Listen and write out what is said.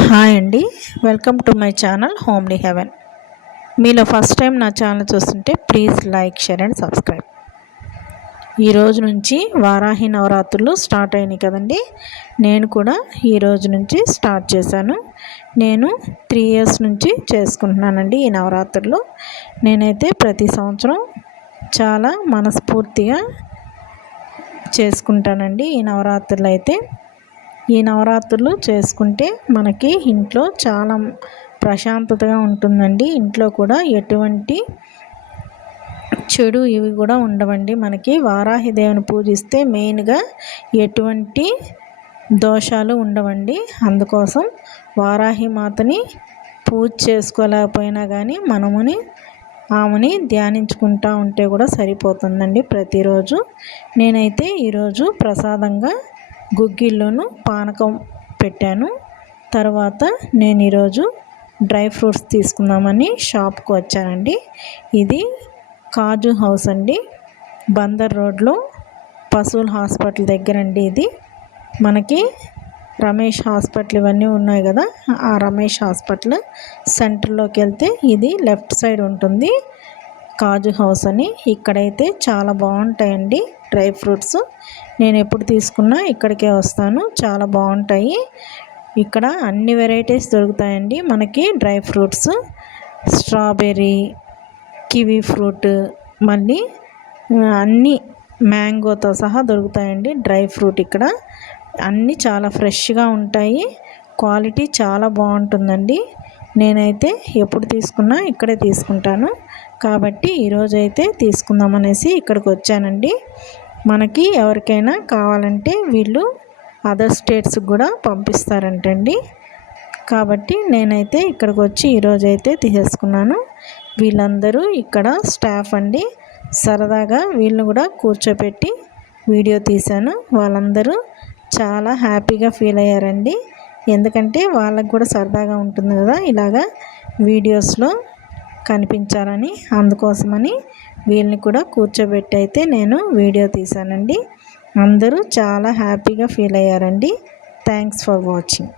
Hi అండి, welcome to my channel homely heaven. మీలో first time నా ఛానల్ చూస్తుంటే please like, share and subscribe. ఈరోజు నుంచి వారాహి నవరాత్రులు స్టార్ట్ అయినాయి కదండి. నేను కూడా ఈరోజు నుంచి స్టార్ట్ చేశాను. నేను 3 years నుంచి చేసుకుంటున్నానండి ఈ నవరాత్రులు. నేనైతే ప్రతి సంవత్సరం చాలా మనస్ఫూర్తిగా చేసుకుంటానండి ఈ నవరాత్రులు. అయితే ఈ నవరాత్రులు చేసుకుంటే మనకి ఇంట్లో చాలా ప్రశాంతతగా ఉంటుందండి. ఇంట్లో కూడా ఎటువంటి చెడు ఇవి కూడా ఉండవండి. మనకి వారాహి దేవుని పూజిస్తే మెయిన్గా ఎటువంటి దోషాలు ఉండవండి. అందుకోసం వారాహి మాతని పూజ చేసుకోలేకపోయినా కానీ ఆమెని ధ్యానించుకుంటూ ఉంటే కూడా సరిపోతుందండి ప్రతిరోజు. నేనైతే ఈరోజు ప్రసాదంగా గుగ్గిళ్ళను పానకం పెట్టాను. తర్వాత నేను ఈరోజు డ్రై ఫ్రూట్స్ తీసుకుందామని షాప్కి వచ్చానండి. ఇది కాజు హౌస్ అండి, బందర్ రోడ్లో పశువుల హాస్పిటల్ దగ్గర అండి. ఇది మనకి రమేష్ హాస్పిటల్ ఇవన్నీ ఉన్నాయి కదా, ఆ రమేష్ హాస్పిటల్ సెంటర్లోకి వెళ్తే ఇది లెఫ్ట్ సైడ్ ఉంటుంది కాజు హౌస్ అని. ఇక్కడైతే చాలా బాగుంటాయండి డ్రై ఫ్రూట్స్. నేను ఎప్పుడు తీసుకున్నా ఇక్కడికే వస్తాను, చాలా బాగుంటాయి. ఇక్కడ అన్ని వెరైటీస్ దొరుకుతాయండి మనకి dry fruits. Strawberry, kiwi fruit, మళ్ళీ అన్నీ మ్యాంగోతో సహా దొరుకుతాయండి డ్రై ఫ్రూట్. ఇక్కడ అన్నీ చాలా ఫ్రెష్గా ఉంటాయి, క్వాలిటీ చాలా బాగుంటుందండి. నేనైతే ఎప్పుడు తీసుకున్నా ఇక్కడే తీసుకుంటాను కాబట్టి ఈరోజైతే తీసుకుందామనేసి ఇక్కడికి వచ్చానండి. మనకి ఎవరికైనా కావాలంటే వీళ్ళు అదర్ స్టేట్స్కి కూడా పంపిస్తారంటండి. కాబట్టి నేనైతే ఇక్కడికి వచ్చి ఈరోజైతే తీసేసుకున్నాను. వీళ్ళందరూ ఇక్కడ స్టాఫ్ అండి. సరదాగా వీళ్ళని కూడా కూర్చోపెట్టి వీడియో తీశాను. వాళ్ళందరూ చాలా హ్యాపీగా ఫీల్ అయ్యారండి. ఎందుకంటే వాళ్ళకు కూడా సరదాగా ఉంటుంది కదా ఇలాగా వీడియోస్లో కనిపించాలని. అందుకోసమని వీళ్ళని కూడా కూర్చోబెట్టి అయితే నేను వీడియో తీశానండి. అందరూ చాలా హ్యాపీగా ఫీల్ అయ్యారండి. Thanks for watching.